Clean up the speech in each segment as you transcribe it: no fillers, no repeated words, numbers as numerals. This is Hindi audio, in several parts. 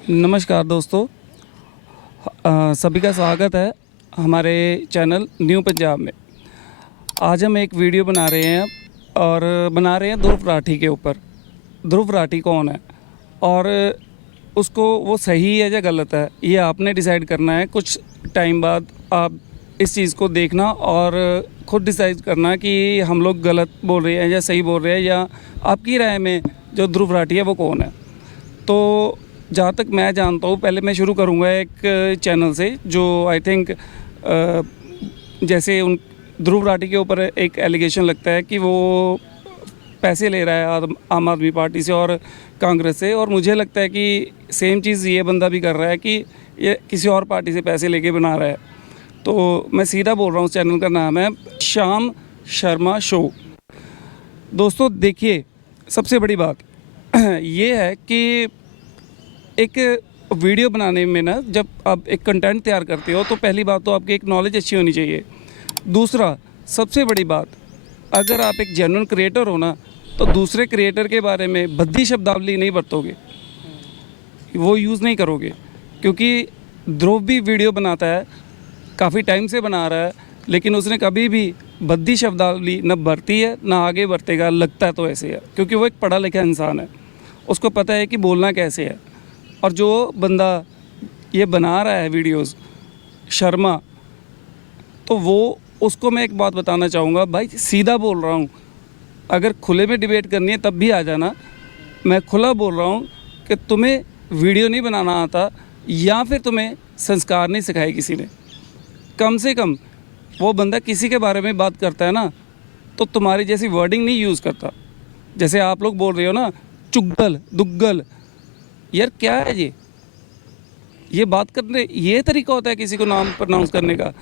नमस्कार दोस्तों। सभी का स्वागत है हमारे चैनल न्यू पंजाब में। आज हम एक वीडियो बना रहे हैं और बना रहे हैं ध्रुव राठी के ऊपर। ध्रुव राठी कौन है और उसको वो सही है या गलत है, ये आपने डिसाइड करना है। कुछ टाइम बाद आप इस चीज़ को देखना और ख़ुद डिसाइड करना कि हम लोग गलत बोल रहे हैं या सही बोल रहे हैं, या आपकी राय में जो ध्रुव राठी है वो कौन है। तो जहाँ तक मैं जानता हूँ, पहले मैं शुरू करूँगा एक चैनल से जो आई थिंक जैसे उन ध्रुव राठी के ऊपर एक एलिगेशन लगता है कि वो पैसे ले रहा है आम आदमी पार्टी से और कांग्रेस से, और मुझे लगता है कि सेम चीज़ ये बंदा भी कर रहा है कि ये किसी और पार्टी से पैसे लेके बना रहा है। तो मैं सीधा बोल रहा हूँ, उस चैनल का नाम है श्याम शर्मा शो। दोस्तों देखिए, सबसे बड़ी बात ये है कि एक वीडियो बनाने में ना, जब आप एक कंटेंट तैयार करते हो तो पहली बात तो आपकी एक नॉलेज अच्छी होनी चाहिए। दूसरा, सबसे बड़ी बात, अगर आप एक जेन्युइन क्रिएटर हो ना, तो दूसरे क्रिएटर के बारे में भद्दी शब्दावली नहीं बरतोगे, वो यूज़ नहीं करोगे। क्योंकि ध्रुव भी वीडियो बनाता है, काफ़ी टाइम से बना रहा है, लेकिन उसने कभी भी भद्दी शब्दावली न बरती है ना आगे बरतेगा। लगता है तो ऐसे है, क्योंकि वो एक पढ़ा लिखा इंसान है, उसको पता है कि बोलना कैसे है। और जो बंदा ये बना रहा है वीडियोस, शर्मा, तो वो उसको मैं एक बात बताना चाहूँगा, भाई सीधा बोल रहा हूँ, अगर खुले में डिबेट करनी है तब भी आ जाना। मैं खुला बोल रहा हूँ कि तुम्हें वीडियो नहीं बनाना आता, या फिर तुम्हें संस्कार नहीं सिखाए किसी ने। कम से कम वो बंदा किसी के बारे में बात करता है ना, तो तुम्हारी जैसी वर्डिंग नहीं यूज़ करता। जैसे आप लोग बोल रहे हो ना, चुगल दुग्गल, यार क्या है ये बात करने, ये तरीका होता है किसी को नाम प्रोनाउंस करने का?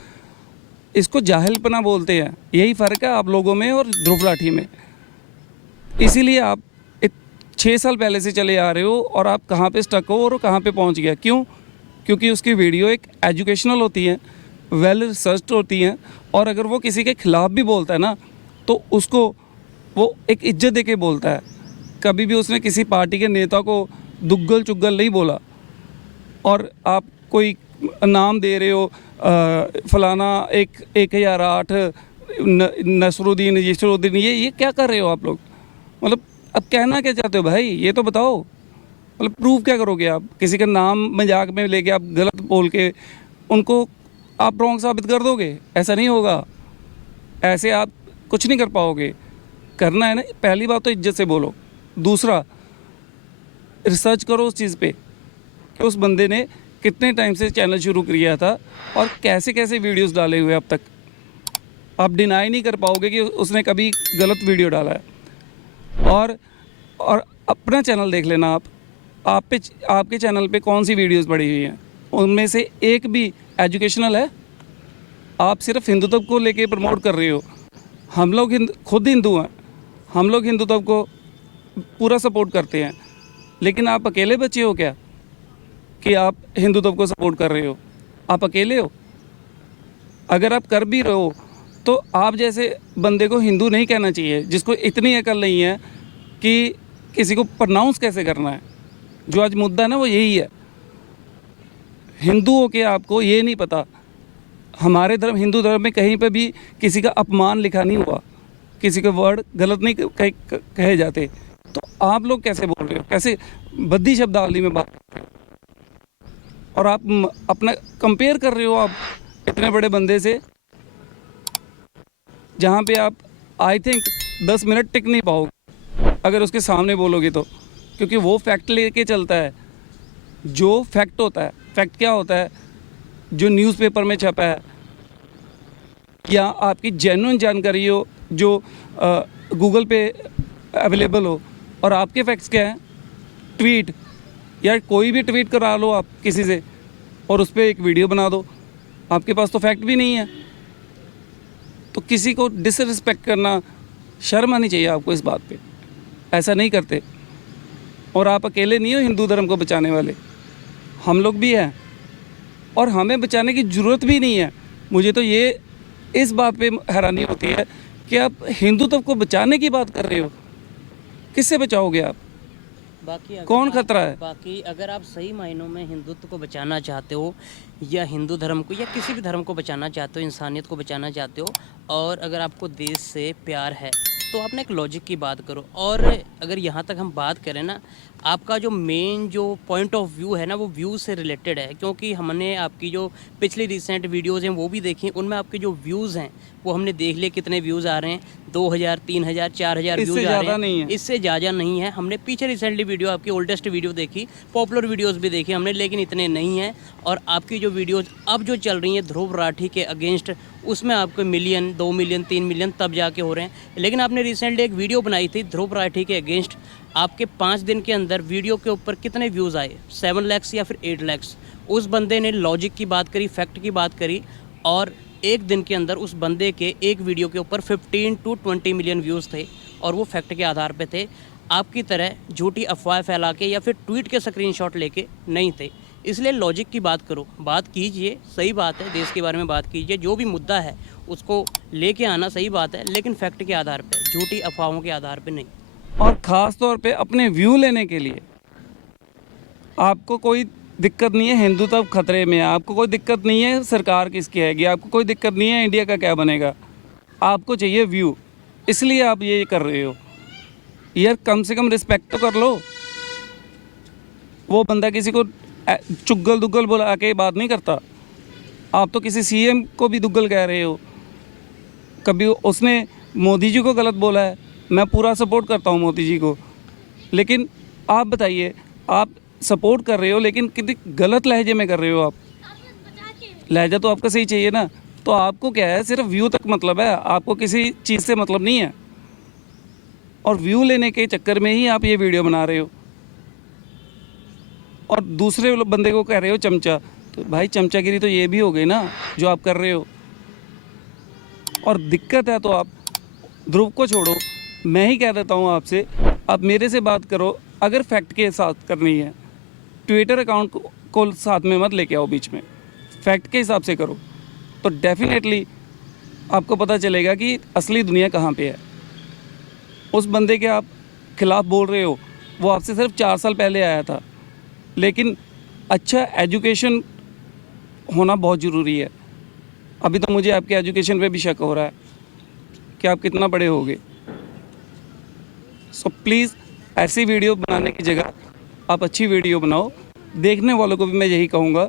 इसको जाहिलपना बोलते हैं। यही फ़र्क है आप लोगों में और ध्रुव राठी में। इसीलिए आप 6 साल पहले से चले आ रहे हो और आप कहाँ पे स्टक हो और कहाँ पे पहुँच गया। क्यों? क्योंकि उसकी वीडियो एक एजुकेशनल होती है, वेल रिसर्च्ड होती हैं, और अगर वो किसी के ख़िलाफ़ भी बोलता है ना, तो उसको वो एक इज्जत देके बोलता है। कभी भी उसने किसी पार्टी के नेता को दुग्गल चुग्गल नहीं बोला। और आप कोई नाम दे रहे हो, फलाना 1008 नसरुद्दीन यशरुद्दीन, ये क्या कर रहे हो आप लोग? मतलब अब कहना क्या चाहते हो भाई, ये तो बताओ। मतलब प्रूव क्या करोगे आप? किसी का नाम मजाक में लेके आप गलत बोल के उनको आप रॉन्ग साबित कर दोगे? ऐसा नहीं होगा, ऐसे आप कुछ नहीं कर पाओगे। करना है ना, पहली बात तो इज्जत से बोलो। दूसरा, रिसर्च करो उस चीज़ पे कि उस बंदे ने कितने टाइम से चैनल शुरू किया था और कैसे कैसे वीडियोस डाले हुए अब तक। आप डिनाई नहीं कर पाओगे कि उसने कभी गलत वीडियो डाला है। और अपना चैनल देख लेना आप पे, आपके चैनल पे कौन सी वीडियोस पड़ी हुई हैं, उनमें से एक भी एजुकेशनल है? आप सिर्फ हिंदुत्व को लेके प्रमोट कर रहे हो। हम लोग खुद हिंदू हैं, हम लोग हिंदुत्व को पूरा सपोर्ट करते हैं, लेकिन आप अकेले बचे हो क्या कि आप हिंदुत्व को सपोर्ट कर रहे हो? आप अकेले हो। अगर आप कर भी रहे हो तो आप जैसे बंदे को हिंदू नहीं कहना चाहिए, जिसको इतनी अकल नहीं है कि किसी को प्रनाउंस कैसे करना है। जो आज मुद्दा है ना, वो यही है। हिंदू हो के आपको ये नहीं पता। हमारे धर्म, हिंदू धर्म में कहीं पे भी किसी का अपमान लिखा नहीं हुआ, किसी के वर्ड गलत नहीं कहे जाते। तो आप लोग कैसे बोल रहे हो, कैसे भद्दी शब्दावली में बात कर रहे हो? और आप अपना कंपेयर कर रहे हो आप इतने बड़े बंदे से, जहाँ पे आप आई थिंक 10 मिनट टिक नहीं पाओगे अगर उसके सामने बोलोगे तो। क्योंकि वो फैक्ट लेके चलता है। जो फैक्ट होता है, फैक्ट क्या होता है? जो न्यूज़पेपर में छपा है या आपकी जेन्युइन जानकारी हो, जो गूगल पे अवेलेबल हो। और आपके फैक्ट्स क्या हैं? ट्वीट, या कोई भी ट्वीट करा लो आप किसी से और उस पर एक वीडियो बना दो। आपके पास तो फैक्ट भी नहीं है। तो किसी को डिसरिस्पेक्ट करना, शर्म आनी चाहिए आपको इस बात पे। ऐसा नहीं करते। और आप अकेले नहीं हो हिंदू धर्म को बचाने वाले, हम लोग भी हैं, और हमें बचाने की ज़रूरत भी नहीं है। मुझे तो ये इस बात पे हैरानी होती है कि आप हिंदुत्व को बचाने की बात कर रहे हो। किससे बचाओगे आप? बाकी अगर कौन खतरा है? बाकी अगर आप सही मायनों में हिंदुत्व को बचाना चाहते हो या हिंदू धर्म को या किसी भी धर्म को बचाना चाहते हो, इंसानियत को बचाना चाहते हो, और अगर आपको देश से प्यार है तो आप ना एक लॉजिक की बात करो। और अगर यहाँ तक हम बात करें ना, आपका जो मेन जो पॉइंट ऑफ व्यू है ना, वो व्यू से रिलेटेड है, क्योंकि हमने आपकी जो पिछली रिसेंट वीडियोज़ हैं वो भी देखी, उनमें आपके जो व्यूज़ हैं वो हमने देख लिए कितने व्यूज़ आ रहे हैं, 2000, 3000, 4000 इससे व्यूज़ आ रहे ज़्यादा हैं, नहीं है। इससे ज़्यादा नहीं है। हमने पीछे रिसेंटली वीडियो आपकी ओल्डेस्ट वीडियो देखी, पॉपुलर वीडियोज़ भी देखी हमने, लेकिन इतने नहीं हैं। और आपकी जो वीडियोज़ अब जो चल रही हैं ध्रुव राठी के अगेंस्ट, उसमें आपको मिलियन, 2 मिलियन, 3 मिलियन तब जाके हो रहे हैं। लेकिन आपने रिसेंटली एक वीडियो बनाई थी ध्रुव राठी के अगेंस्ट, आपके 5 दिन के अंदर वीडियो के ऊपर कितने व्यूज़ आए? 7 लैक्स या फिर 8 लैक्स। उस बंदे ने लॉजिक की बात करी, फैक्ट की बात करी, और एक दिन के अंदर उस बंदे के एक वीडियो के ऊपर 15 टू 20 मिलियन व्यूज़ थे, और वो फैक्ट के आधार पे थे। आपकी तरह झूठी अफवाह फैला के या फिर ट्वीट के स्क्रीनशॉट लेके नहीं थे। इसलिए लॉजिक की बात करो, बात कीजिए, सही बात है, देश के बारे में बात कीजिए, जो भी मुद्दा है उसको लेके आना सही बात है, लेकिन फैक्ट के आधार पे, झूठी अफवाहों के आधार पे नहीं। और ख़ास तौर पे अपने व्यू लेने के लिए आपको कोई दिक्कत नहीं है हिंदुत्व खतरे में है, आपको कोई दिक्कत नहीं है सरकार किसकी हैगी, आपको कोई दिक्कत नहीं है इंडिया का क्या बनेगा, आपको चाहिए व्यू, इसलिए आप ये कर रहे हो। यार कम से कम रिस्पेक्ट तो कर लो। वो बंदा किसी को चुगल दुग्गल बुला के बात नहीं करता। आप तो किसी सीएम को भी दुग्गल कह रहे हो। कभी उसने मोदी जी को गलत बोला है, मैं पूरा सपोर्ट करता हूँ मोदी जी को, लेकिन आप बताइए, आप सपोर्ट कर रहे हो लेकिन कितनी गलत लहजे में कर रहे हो आप। लहजा तो आपका सही चाहिए ना। तो आपको क्या है, सिर्फ व्यू तक मतलब है, आपको किसी चीज़ से मतलब नहीं है, और व्यू लेने के चक्कर में ही आप ये वीडियो बना रहे हो और दूसरे बंदे को कह रहे हो चमचा। तो भाई चमचागिरी तो ये भी हो गई ना जो आप कर रहे हो। और दिक्कत है तो आप ध्रुव को छोड़ो, मैं ही कह देता हूँ आपसे, आप मेरे से बात करो अगर फैक्ट के साथ करनी है। ट्विटर अकाउंट को साथ में मत लेके आओ बीच में, फैक्ट के हिसाब से करो, तो डेफिनेटली आपको पता चलेगा कि असली दुनिया कहाँ पे है। उस बंदे के आप खिलाफ़ बोल रहे हो, वो आपसे सिर्फ 4 साल पहले आया था, लेकिन अच्छा एजुकेशन होना बहुत ज़रूरी है। अभी तो मुझे आपके एजुकेशन पे भी शक हो रहा है कि आप कितना बड़े होगे। सो प्लीज़ ऐसी वीडियो बनाने की जगह आप अच्छी वीडियो बनाओ। देखने वालों को भी मैं यही कहूँगा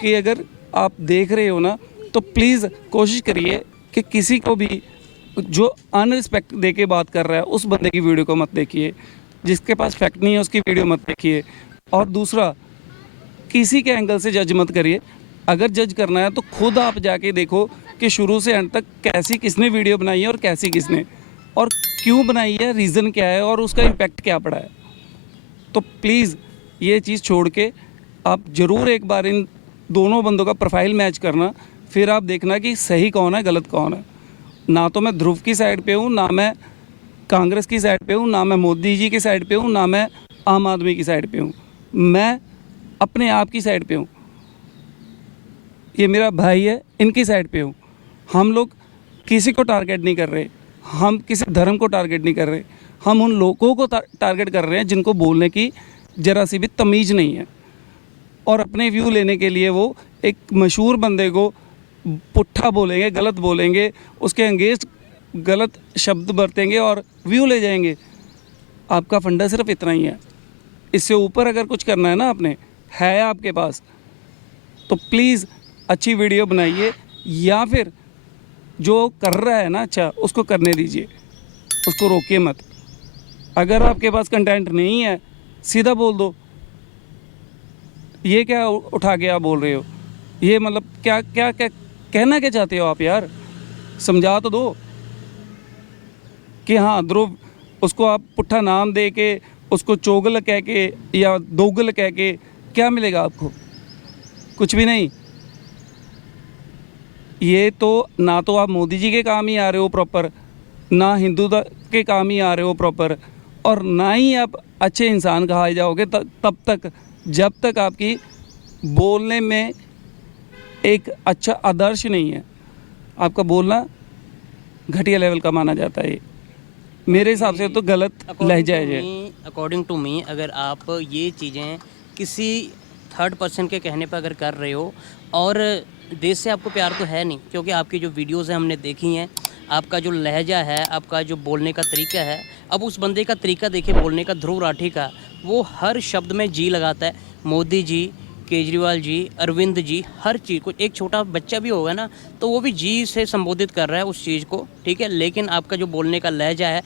कि अगर आप देख रहे हो ना, तो प्लीज़ कोशिश करिए कि किसी को भी जो अनरिस्पेक्ट दे के बात कर रहा है उस बंदे की वीडियो को मत देखिए, जिसके पास फैक्ट नहीं है उसकी वीडियो मत देखिए। और दूसरा, किसी के एंगल से जज मत करिए। अगर जज करना है तो खुद आप जाके देखो कि शुरू से अंत तक कैसी किसने वीडियो बनाई है और कैसी किसने, और क्यों बनाई है, रीज़न क्या है और उसका इम्पैक्ट क्या पड़ा है। तो प्लीज़ ये चीज़ छोड़ के आप ज़रूर एक बार इन दोनों बंदों का प्रोफाइल मैच करना, फिर आप देखना कि सही कौन है गलत कौन है। ना तो मैं ध्रुव की साइड पे हूँ, ना मैं कांग्रेस की साइड पे हूँ, ना मैं मोदी जी की साइड पे हूँ, ना मैं आम आदमी की साइड पे हूँ। मैं अपने आप की साइड पे हूँ। ये मेरा भाई है, इनकी साइड पे हूँ। हम लोग किसी को टारगेट नहीं कर रहे, हम किसी धर्म को टारगेट नहीं कर रहे, हम उन लोगों को टारगेट कर रहे हैं जिनको बोलने की ज़रा सी भी तमीज़ नहीं है, और अपने व्यू लेने के लिए वो एक मशहूर बंदे को पुट्ठा बोलेंगे, गलत बोलेंगे, उसके अगेंस्ट गलत शब्द बरतेंगे और व्यू ले जाएंगे। आपका फंडा सिर्फ इतना ही है। इससे ऊपर अगर कुछ करना है ना आपने, है आपके पास, तो प्लीज़ अच्छी वीडियो बनाइए, या फिर जो कर रहा है ना अच्छा उसको करने दीजिए, उसको रोकिए मत। अगर आपके पास कंटेंट नहीं है सीधा बोल दो। ये क्या उठा के आप बोल रहे हो, ये मतलब क्या क्या क्या कहना क्या चाहते हो आप यार, समझा तो दो कि हाँ ध्रुव, उसको आप पुट्ठा नाम दे के, उसको चोगल कह के या दोगल कह के क्या मिलेगा आपको? कुछ भी नहीं। ये तो ना तो आप मोदी जी के काम ही आ रहे हो प्रॉपर, ना हिंदू के काम ही आ रहे हो प्रॉपर, और ना ही आप अच्छे इंसान कहा जाओगे तब तक जब तक आपकी बोलने में एक अच्छा आदर्श नहीं है। आपका बोलना घटिया लेवल का माना जाता है। मेरे हिसाब से तो गलत लहजा है ये। अकॉर्डिंग टू मी, अगर आप ये चीज़ें किसी थर्ड पर्सन के कहने पर अगर कर रहे हो, और देश से आपको प्यार तो है नहीं, क्योंकि आपकी जो वीडियोस हैं हमने देखी हैं, आपका जो लहजा है, आपका जो बोलने का तरीका है, अब उस बंदे का तरीका देखिए बोलने का, ध्रुव राठी का, वो हर शब्द में जी लगाता है। मोदी जी, केजरीवाल जी, अरविंद जी, हर चीज़ को, एक छोटा बच्चा भी होगा ना तो वो भी जी से संबोधित कर रहा है उस चीज़ को, ठीक है। लेकिन आपका जो बोलने का लहजा है,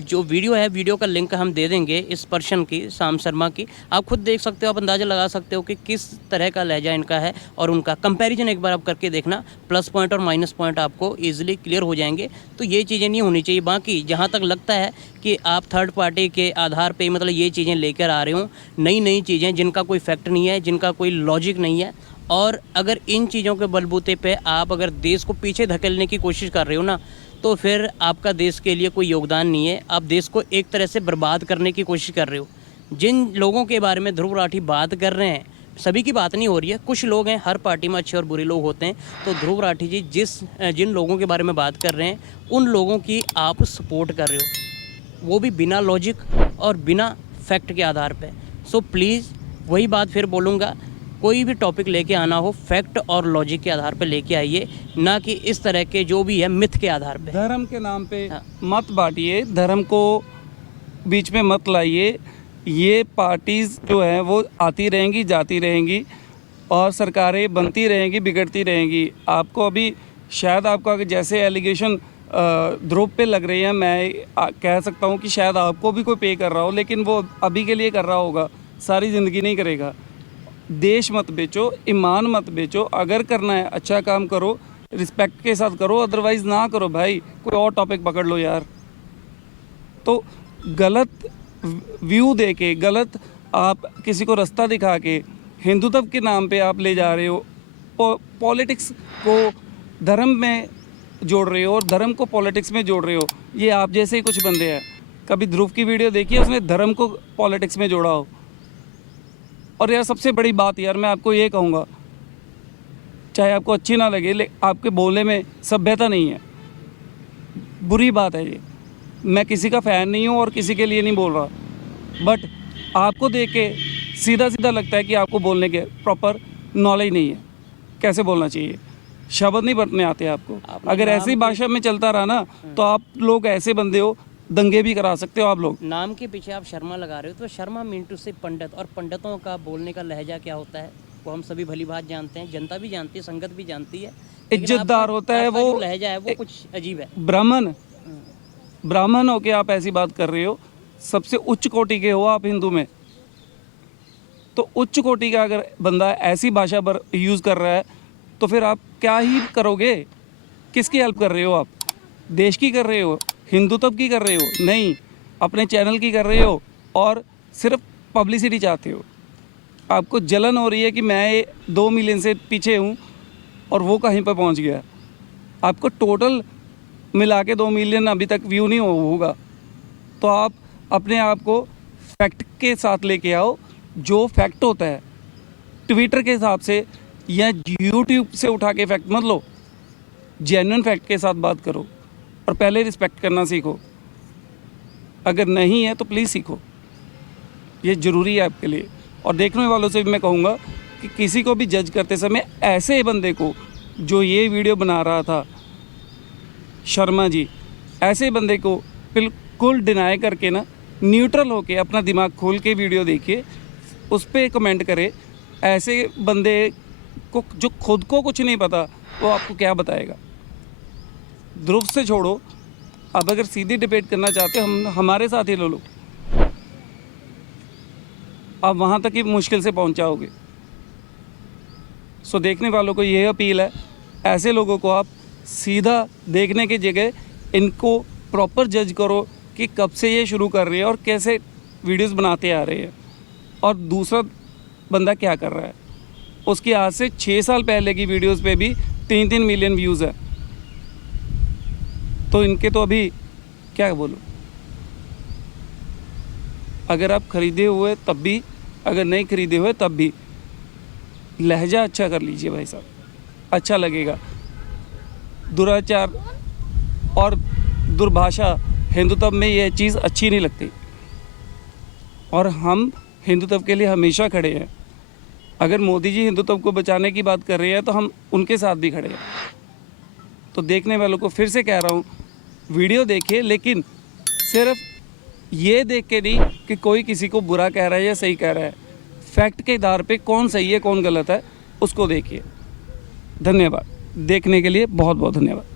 जो वीडियो है, वीडियो का लिंक हम दे देंगे इस पर्सन की, शाम शर्मा की, आप खुद देख सकते हो, आप अंदाज़ा लगा सकते हो कि किस तरह का लहजा इनका है, और उनका कंपैरिजन एक बार आप करके देखना, प्लस पॉइंट और माइनस पॉइंट आपको ईजिली क्लियर हो जाएंगे। तो ये चीज़ें नहीं होनी चाहिए। बाकी जहाँ तक लगता है कि आप थर्ड पार्टी के आधार पे मतलब ये चीज़ें लेकर आ रहे हो, नई नई चीज़ें जिनका कोई फैक्ट नहीं है, जिनका कोई लॉजिक नहीं है, और अगर इन चीज़ों के बलबूते पे आप अगर देश को पीछे धकेलने की कोशिश कर रहे हो ना, तो फिर आपका देश के लिए कोई योगदान नहीं है। आप देश को एक तरह से बर्बाद करने की कोशिश कर रहे हो। जिन लोगों के बारे में ध्रुव राठी बात कर रहे हैं, सभी की बात नहीं हो रही है, कुछ लोग हैं, हर पार्टी में अच्छे और बुरे लोग होते हैं। तो ध्रुव राठी जी जिन लोगों के बारे में बात कर रहे हैं, उन लोगों की आप सपोर्ट कर रहे हो, वो भी बिना लॉजिक और बिना फैक्ट के आधार पे। सो प्लीज़, वही बात फिर बोलूँगा, कोई भी टॉपिक लेके आना हो, फैक्ट और लॉजिक के आधार पे लेके आइए, ना कि इस तरह के जो भी है मिथ के आधार पे। धर्म के नाम पे हाँ। मत बांटिए, धर्म को बीच में मत लाइए। ये पार्टीज़ जो हैं वो आती रहेंगी, जाती रहेंगी, और सरकारें बनती रहेंगी, बिगड़ती रहेंगी। आपको अभी शायद आपका जैसे एलिगेशन ध्रुव पे लग रही है, मैं कह सकता हूँ कि शायद आपको भी कोई पे कर रहा हो, लेकिन वो अभी के लिए कर रहा होगा, सारी ज़िंदगी नहीं करेगा। देश मत बेचो, ईमान मत बेचो। अगर करना है अच्छा काम करो, रिस्पेक्ट के साथ करो, अदरवाइज़ ना करो भाई, कोई और टॉपिक पकड़ लो यार। तो गलत व्यू दे के, गलत आप किसी को रास्ता दिखा के, हिंदुत्व के नाम पे आप ले जा रहे हो, पॉलिटिक्स को धर्म में जोड़ रहे हो और धर्म को पॉलिटिक्स में जोड़ रहे हो। ये आप जैसे ही कुछ बंदे हैं। कभी ध्रुव की वीडियो देखिए, उसने धर्म को पॉलिटिक्स में जोड़ा हो। और यार सबसे बड़ी बात यार मैं आपको ये कहूँगा, चाहे आपको अच्छी ना लगे, लेकिन आपके बोलने में सभ्यता नहीं है। बुरी बात है ये। मैं किसी का फ़ैन नहीं हूँ और किसी के लिए नहीं बोल रहा, बट आपको देख के सीधा सीधा लगता है कि आपको बोलने के प्रॉपर नॉलेज नहीं है, कैसे बोलना चाहिए, शब्द नहीं बरतने आते आपको। अगर ऐसी भाषा में चलता रहा ना, तो आप लोग ऐसे बंदे हो, दंगे भी करा सकते हो आप लोग। नाम के पीछे आप शर्मा लगा रहे हो, तो शर्मा मीन टू से पंडित, और पंडितों का बोलने का लहजा क्या होता है वो हम सभी भली बात जानते हैं, जनता भी जानती है, संगत भी जानती है। लेकिन इज्जतदार होता है आपका वो, जो लहजा है वो कुछ अजीब है। ब्राह्मण हो के आप ऐसी बात कर रहे हो, सबसे उच्च कोटि के हो आप हिंदू में, तो उच्च कोटि का अगर बंदा ऐसी भाषा पर यूज़ कर रहा है, तो फिर आप क्या ही करोगे? किसकी हेल्प कर रहे हो आप? देश की कर रहे हो? हिंदुत्व की कर रहे हो? नहीं, अपने चैनल की कर रहे हो, और सिर्फ पब्लिसिटी चाहते हो। आपको जलन हो रही है कि मैं 2 मिलियन से पीछे हूँ और वो कहीं पर पहुँच गया। आपको टोटल मिला के 2 मिलियन अभी तक व्यू नहीं होगा, तो आप अपने आप को फैक्ट के साथ लेके आओ। जो फैक्ट होता है ट्विटर के हिसाब से या यूट्यूब से उठा के फैक्ट मत लो, जेन्युइन फैक्ट के साथ बात करो, और पहले रिस्पेक्ट करना सीखो। अगर नहीं है तो प्लीज़ सीखो, ये ज़रूरी है आपके लिए। और देखने वालों से भी मैं कहूँगा कि किसी को भी जज करते समय ऐसे बंदे को, जो ये वीडियो बना रहा था शर्मा जी, ऐसे बंदे को बिल्कुल डिनाई करके ना, न्यूट्रल होके अपना दिमाग खोल के वीडियो देखिए, उस पर कमेंट करे। ऐसे बंदे को जो खुद को कुछ नहीं पता, वो आपको क्या बताएगा? ध्रुव से छोड़ो, अब अगर सीधी डिबेट करना चाहते हो, हम हमारे साथ ही ले लो, आप वहाँ तक ही मुश्किल से पहुँचाओगे। सो देखने वालों को यह अपील है, ऐसे लोगों को आप सीधा देखने की जगह इनको प्रॉपर जज करो कि कब से ये शुरू कर रही है और कैसे वीडियोस बनाते आ रहे हैं, और दूसरा बंदा क्या कर रहा है। उसकी आज से 6 साल पहले की वीडियोस पे भी 3-3 मिलियन व्यूज़ है, तो इनके तो अभी क्या बोलो। अगर आप ख़रीदे हुए तब भी, अगर नहीं ख़रीदे हुए तब भी, लहजा अच्छा कर लीजिए भाई साहब, अच्छा लगेगा। दुराचार और दुर्भाषा हिंदुत्व में ये चीज़ अच्छी नहीं लगती और हम हिंदुत्व के लिए हमेशा खड़े हैं। अगर मोदी जी हिंदुत्व को बचाने की बात कर रहे हैं तो हम उनके साथ भी खड़े हैं। तो देखने वालों को फिर से कह रहा हूँ, वीडियो देखिए, लेकिन सिर्फ ये देख के नहीं कि कोई किसी को बुरा कह रहा है या सही कह रहा है। फैक्ट के आधार पे कौन सही है कौन गलत है उसको देखिए। धन्यवाद। देखने के लिए बहुत बहुत धन्यवाद।